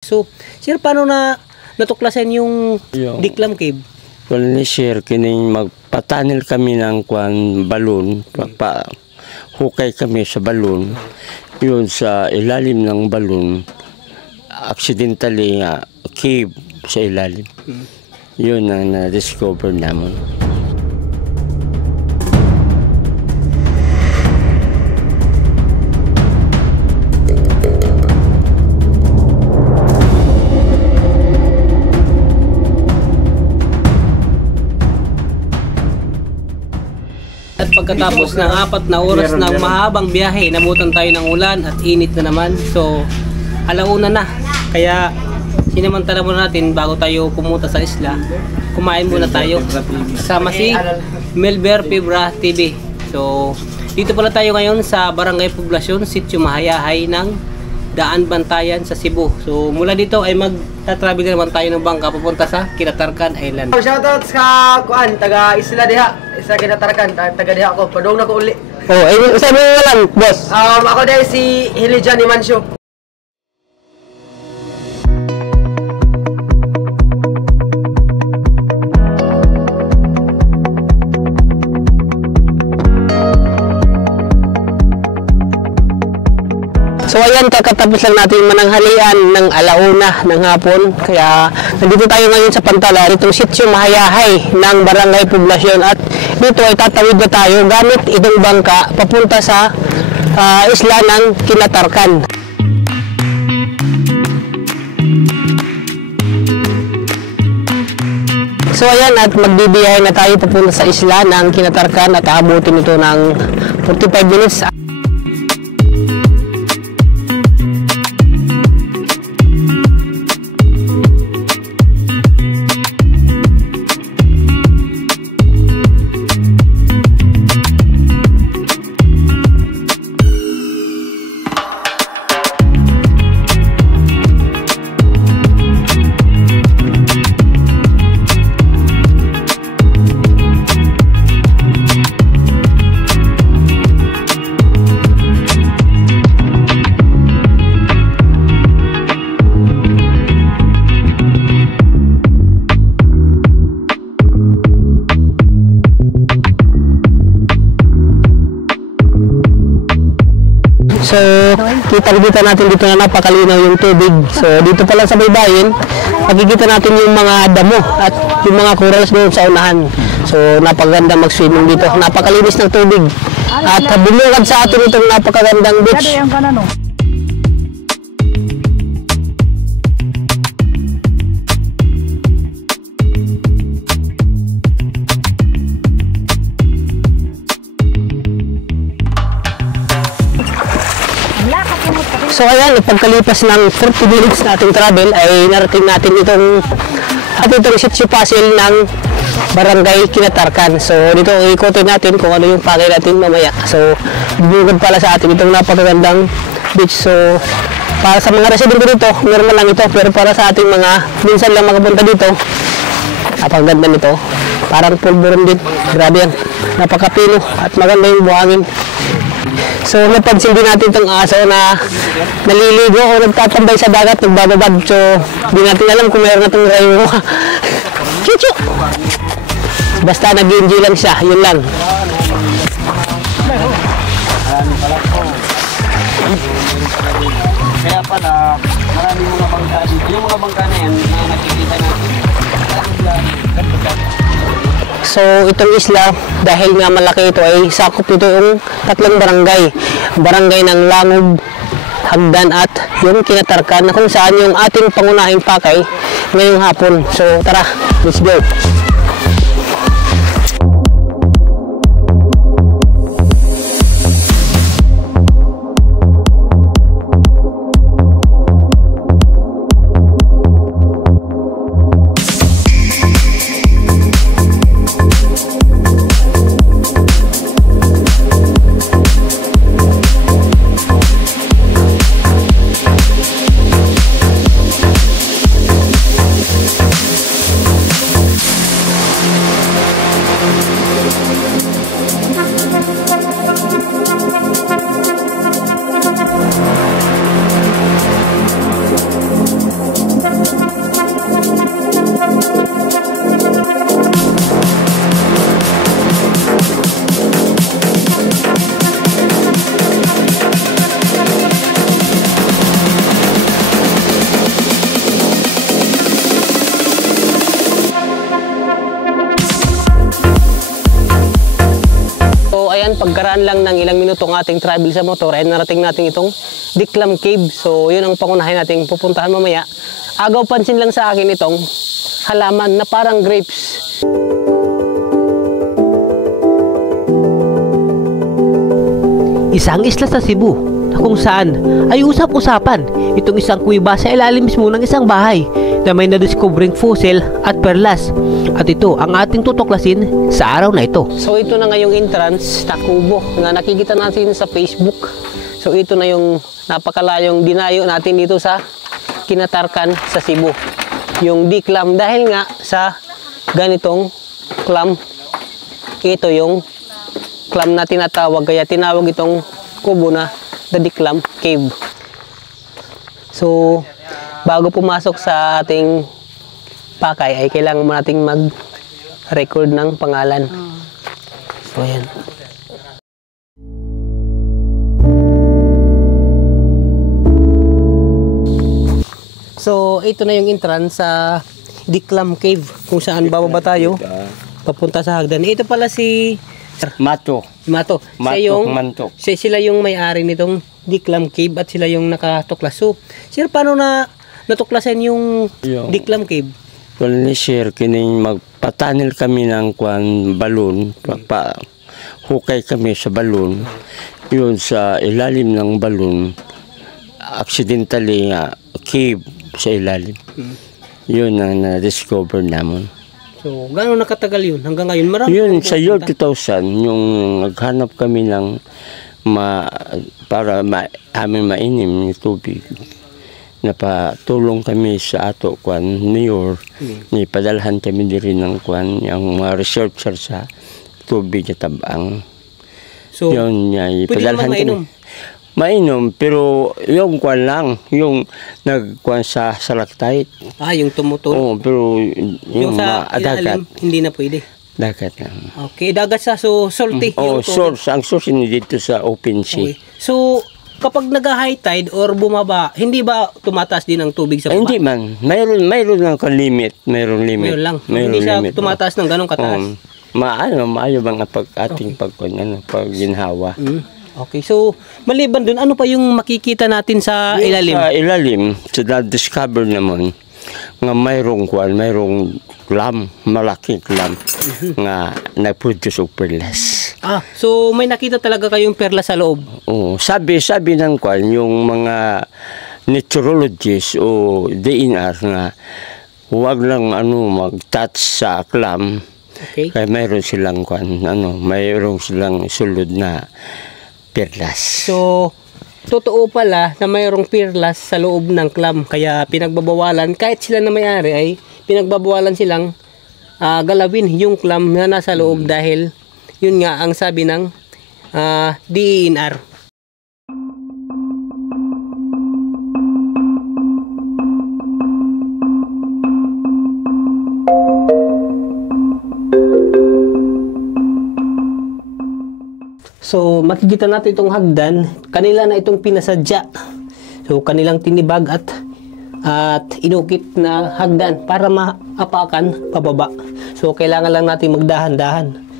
So, sir, paano na natuklasan yung Diklam Cave? Well, ni sir, kining magpatanil kami ng balon, hukay kami sa balon, yun sa ilalim ng balon, accidentally cave sa ilalim. Yun ang na-discover namin. At pagkatapos ng 4 na oras ng mahabang biyahe, nabutan tayo ng ulan at init na naman. So, alauna na. Kaya, sinamantala muna natin bago tayo pumunta sa isla. Kumain muna tayo. Kasama si Melber Fibra TV. So, dito pala tayo ngayon sa Barangay Poblasyon, Sitio Mahayahay ng Daan Bantayan sa Cebu. So, mula dito ay magta-travel naman tayo ng bangka papunta sa Kinatarkan Island. Shoutout sa kuan, taga Isla diha, sa Kinatarkan, taga diha ako, padung na ko uli. Oh, ay sabi mo lang, boss. Ako dahil si Hilijan Imansyo. So ayan, kakatapos lang natin mananghalian ng alauna ng hapon. Kaya nandito tayo ngayon sa Pantala, itong Sitio Mahayahay ng Barangay Poblasyon. At dito ay tatawid na tayo gamit itong bangka papunta sa isla ng Kinatarkan. So ayan, at magbibiyahe na tayo papunta sa isla ng Kinatarkan at aabutin ito ng 45 minutes. So, kita natin dito na napakalinaw yung tubig. So, dito pala sa baybayin, makikita natin yung mga damo at yung mga corals doon sa unahan. So, napaganda mag-swimming dito. Napakalinis ng tubig. At bumungad sa atin itong napakagandang beach. So ayan, pagkalipas ng 40 minutes na ating travel ay narating natin itong sitio puzzle ng Barangay Kinatarkan. So dito ikutin natin kung ano yung pakay natin mamaya. So bubugad pala sa atin itong napakagandang beach. So para sa mga residente dito, meron lang ito. Pero para sa ating mga minsan lang makapunta dito, napakaganda nito. Parang pulburon din. Grabe yan. Napakapino at maganda yung buhangin. So napansin din natin itong aso na naliligo o nagtatambay sa dagat, nagbababad. So hindi natin alam kung mayroon na itong rayo. Chuchu! Basta nag-enjoy lang siya, yun lang. Kaya pala, maraming mga bangka dito. Yung mga bangka na yan, na nakikita natin. So itong isla, dahil nga malaki ito, ay sakop ito yung 3 barangay. Barangay ng Langub, Hagdan at yung Kinatarkan, na kung saan yung ating pangunahing pakay ngayong hapon. So tara, let's go! dumaan lang ng ilang minuto ang ating travel sa motor ay narating natin itong Diklam Cave. So yun ang pangunahin nating pupuntahan mamaya. Agaw pansin lang sa akin itong halaman na parang grapes. Isang isla sa Cebu na kung saan ay usap-usapan itong isang kuweba sa ilalim mismo ng isang bahay na may na-discovering fossil at perlas. At ito ang ating tutuklasin sa araw na ito. So ito na nga yung entrance na kubo na nakikita natin sa Facebook. So ito na yung napakalayong dinayo natin dito sa Kinatarkan sa Cebu. Yung Diklam dahil nga sa ganitong clam. Ito yung clam na tinatawag, kaya tinawag itong kubo na the Diklam Cave. So bago pumasok sa ating pakay ay kailangan mo nating mag-record ng pangalan. So ayan. So ito na yung entrance sa Diklam Cave kung saan bababa tayo papunta sa hagdan. Ito pala si Mato. Sila yung may-ari nitong Diklam Cave at sila yung nakatuklas. So, sir, paano na natuklasan yung Diklam Cave? Well, ni sir, kining magpatanil kami ng balon, hukay kami sa balon. Yun sa ilalim ng balon, accidentally cave sa ilalim. Yun ang na-discover namin. So, gaano nakatagal yun? Hanggang ngayon, marami. Yun, sa year 2000, yung naghanap kami ng para aming mainim ng tubig. Napatulong kami sa ato, mayor. Ipadalhan kami din ng yung mga researcher sa tubig na tabang. So, yun, pwede naman mainom? Mainom, pero yung lang, yung sa stalactite. Yung tumutulo? Oo, pero yung sa dagat. Hindi na pwede? Dagat lang. Okay, dagat sa salty. Source. Ang source hindi dito sa open sea. Okay. So, kapag nag-high tide or bumaba, hindi ba tumataas din ang tubig sa baba? Hindi man. Mayroon lang limit. Mayroon limit. Mayroon lang. Hindi siya tumataas ng ganong kataas. Maayo bang ating pagginhawa. Okay, so maliban dun, ano pa yung makikita natin sa ilalim? Sa ilalim, na-discover naman nga mayroong clam, malaking clam nga nag-produce og perlas. So may nakita talaga kayong perlas sa loob? Oo, sabi ng yung mga naturologists o DNR nga huwag lang mag-touch sa clam. Okay. Kaya mayroon silang mayroon silang sulod na perlas. So, totoo pala na mayroong perlas sa loob ng clam. Kaya pinagbabawalan, kahit sila na may-ari ay pinagbabawalan silang galawin yung clam na nasa loob dahil yun nga ang sabi ng DENR. So, makikita natin itong hagdan. Kanila na itong pinasadya. So, kanilang tinibag at inukit na hagdan para maapakan pababa. So, kailangan lang natin magdahan-dahan.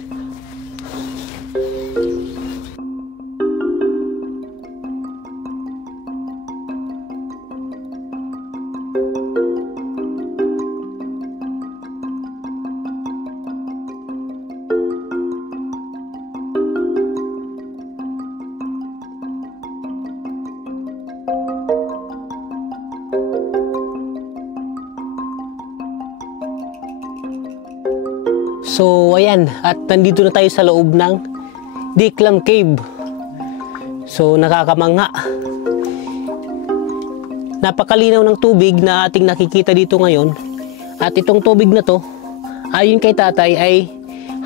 So, ayan. At nandito na tayo sa loob ng Diklam Cave. So, nakakamangha. Napakalinaw ng tubig na ating nakikita dito ngayon. At itong tubig na to, ayon kay tatay, ay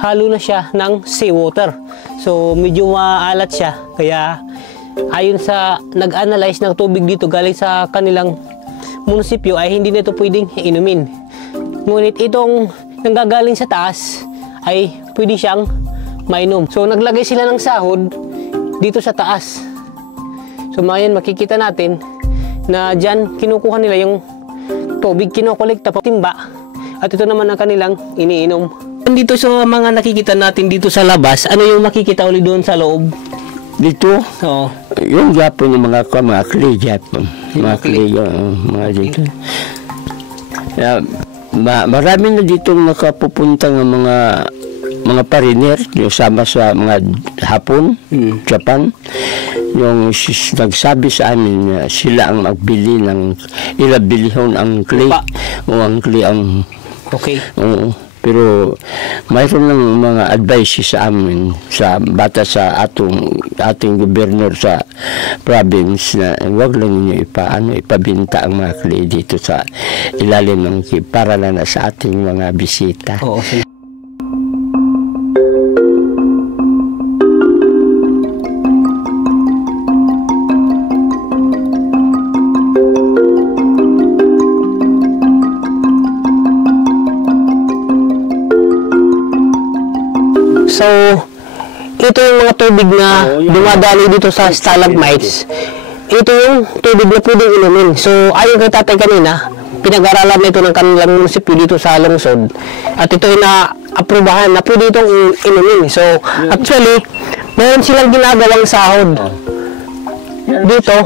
halo na siya ng seawater. So, medyo maalat siya. Kaya, ayon sa nag-analyze ng tubig dito galing sa kanilang munisipyo, ay hindi na ito pwedeng inumin. Ngunit itong nanggagaling sa taas ay pwede siyang mainom. So naglagay sila ng sahod dito sa taas. So mayan, makikita natin na dyan kinukuha nila yung tubig, kinokolekta pa timba, at ito naman ang kanilang iniinom. Dito sa mga nakikita natin dito sa labas, ano yung makikita ulit doon sa loob? Dito, Oo. yung Japon, yung mga clay Japon. Mga clay, mga dito. Marami na dito nakapupunta ng mga pariner, yung sama sa mga Hapon, Japan, yung nagsabi sa amin na sila ang magbili ng ilabilihon ang clay o ang clay ang Okay. oo. Pero mayroon ng mga advice sa amin sa bata sa ating gobernador sa province na wag lang niyo ipabinta ang mga clay dito sa ilalim ng para na sa ating mga bisita. Oo. So, ito yung mga tubig na dumadaloy dito sa stalagmites. Ito yung tubig na pwedeng inumin. So, ayon kay tatay kanina, pinag-aralan na ito ng kanilang munisipyo dito sa lungsod. At ito ay na-aprobahan na pwede itong inumin. So, actually, meron silang ginagawang sahod dito.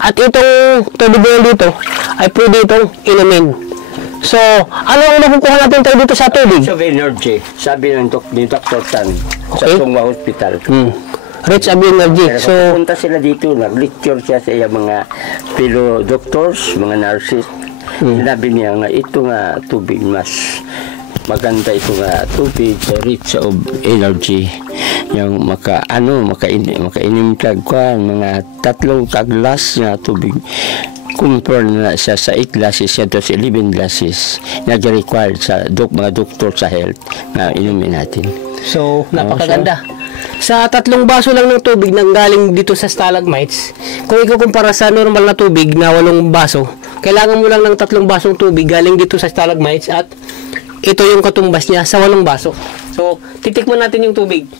At itong tubig na dito ay pwede itong inumin. So, ano ang nakukuha natin tayo dito sa tubig? Of energy, sabi ng Dr. Tan sa Tungwa Hospital. Rich of energy. So, punta sila dito, nag-lecture siya sa mga fellow doctors, mga nurses. Sinabi niya nga, ito nga tubig mas maganda, ito nga tubig rich of energy. Yung makainim ka mga 3 kaglas na tubig. Compare na siya sa 8 glasses, siya to sa 11 glasses nag-required sa mga doktor sa health na inumin natin. So, napakaganda. Sa 3 baso lang ng tubig nang galing dito sa stalagmites, kung ikukumpara sa normal na tubig na 8 baso, kailangan mo lang ng 3 basong tubig galing dito sa stalagmites at ito yung katumbas niya sa 8 baso. So, titikman natin yung tubig.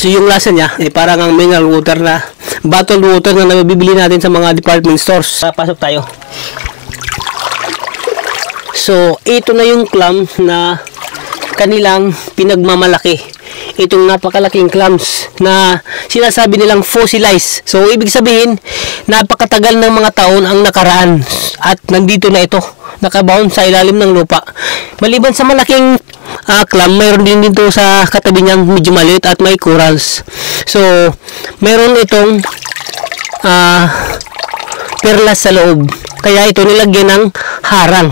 So yung lasa niya ay parang ang mineral water na bottled water na nabibili natin sa mga department stores. Pasok tayo. So ito na yung clam na kanilang pinagmamalaki. Itong napakalaking clams na sinasabi nilang fossilized. So ibig sabihin napakatagal ng mga taon ang nakaraan at nandito na ito, nakabound sa ilalim ng lupa. Maliban sa malaking clam, mayroon din dito sa katabi niyang medyo maliit at may corals. So, mayroon itong perlas sa loob. Kaya ito nilagyan ng harang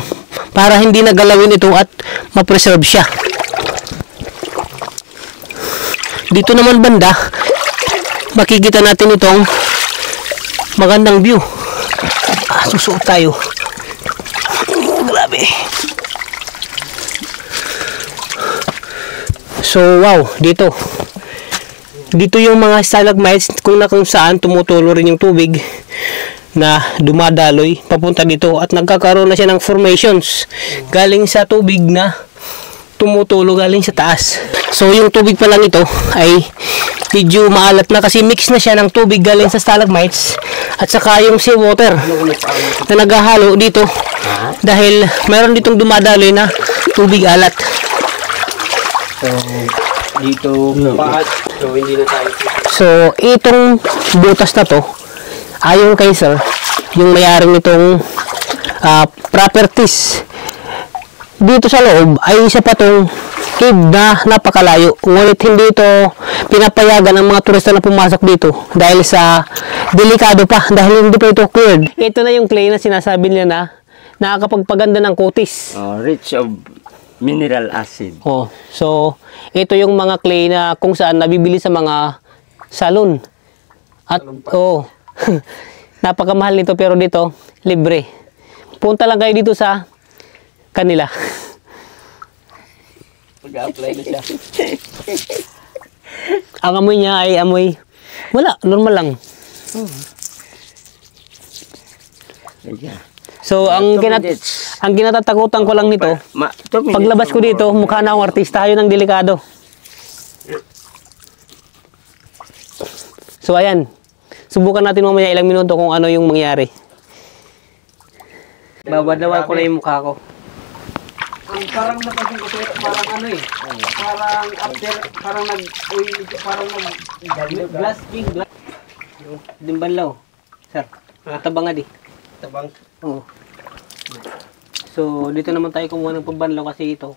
para hindi nagalawin ito at ma-preserve siya. Dito naman banda, makikita natin itong magandang view. Susuot tayo. Grabe. So, wow, dito yung mga stalagmites kung saan tumutulo rin yung tubig na dumadaloy papunta dito at nagkakaroon na siya ng formations galing sa tubig na tumutulo galing sa taas. So, yung tubig pa lang ito ay medyo maalat na kasi mix na siya ng tubig galing sa stalagmites at saka yung seawater na naghahalo dito dahil mayroon ditong dumadaloy na tubig alat. So, dito paat. So, hindi na tayo. So, itong butas na to, ayon kay sir, yung may-ari nitong properties dito sa loob ay isa pa tong cave na napakalayo. Ngunit hindi ito pinapayagan ng mga turista na pumasok dito dahil sa delikado pa, dahil hindi pa ito cleared. Ito na yung clay na sinasabi nila na nakakapagpaganda ng kutis. Rich of mineral acid. So ito yung mga clay na kung saan nabibili sa mga salon. At napakamahal nito pero dito libre. Punta lang kayo dito sa kanila. Mag-apply na siya. Ang amoy niya ay amoy wala, normal lang. So, ang kinatatakutan ko lang nito, paglabas ko dito, mukha na akong artista, yun ang delikado. So, ayan. Subukan natin mamaya ilang minuto kung ano yung mangyari. Babadawan ko na yung mukha ko. Ang parang napansin ko sir, parang ano eh. Parang after, parang Glass king, glass. Dimbanlaw. Sir, tabang nga di. tabang. Oo. So, dito naman tayo kumuha ng pambanlaw kasi ito.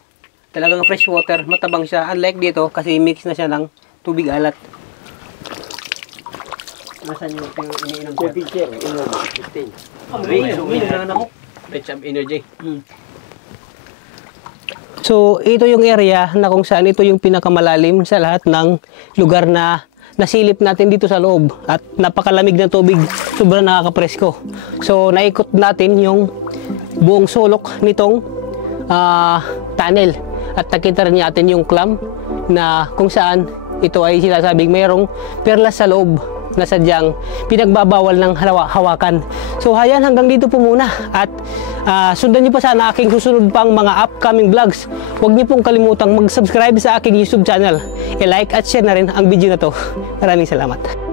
Talagang fresh water, matabang siya. Unlike dito, kasi mix na siya ng tubig alat. Nasaan yung iniinom siya? Tubig sir, inom. Iniinom na ako. Rich of energy. So, ito yung area na kung saan ito yung pinakamalalim sa lahat ng lugar na nasilip natin dito sa loob. At napakalamig ng tubig, sobrang nakakapresko. So, naikot natin yung buong sulok nitong tunnel. At nakita rin natin yung clam na kung saan ito ay sinasabing mayroong perlas sa loob na sadyang pinagbabawal ng hawakan. So ayan, hanggang dito po muna at sundan niyo pa sana aking susunod pang mga upcoming vlogs. Huwag niyo pong kalimutang mag-subscribe sa aking YouTube channel. I-like at share na rin ang video na to. Maraming salamat.